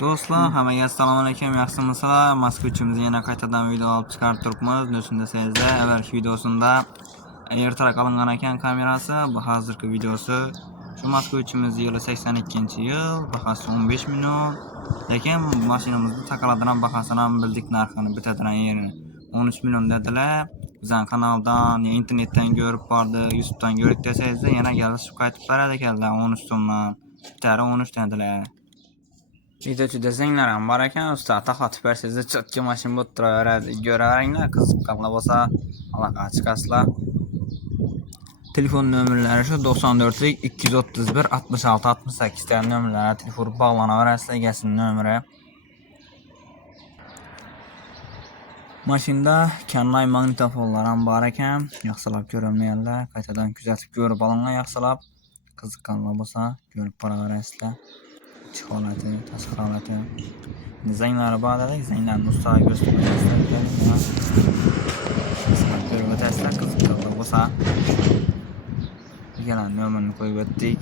Do'stlar, hammaga assalomu alaykum. Yaxshimisizlar? Moskvichimizni yana qaytadan video olib chiqarib turibmiz. Tushundingizda, avvalgi videosida ertaroq olingan ekan kamerasi. Bu hozirgi videosi. Shu Moskvichimiz yili 82-yil, bahasi 15 million. Lekin mashinamizni taqaladigan bahasini ham bildik, narxini bitadigan yerini 13 million dedilar. Bizning kanaldan, internetdan ko'rib bordi, YouTube'dan ko'rib desangiz, yana kelishib qaytib beradi ekanlar 13 so'mdan. Bitari 13 dedilar. Videochi desanglar ham bor ekan, usta taxatib bersangiz chotki mashina bo'lib turaveradi. Ko'raveringlar, qiziqqanlar bo'lsa aloqa chiqasizlar. Telefon nomerlari shu 94 231 66 68 ta nomerlar, telefon bog'lanaverasizlar, egasining nomeri. Mashinada kanal magnitofonlar ham bor ekan, yaxshilab ko'rolmaganlar qaytadan kuzatib ko'rib olinglar, yaxshilab qiziqqanlar bo'lsa ko'rib boraverasizlar. İç holati, tashqi holati. Zanglari bor dedik, zanglarni ustaga ko'rsatib ko'rib o'tasizlar, qiziqqanlar bo'lsa. Egalarning nomerini qo'yib o'tdik.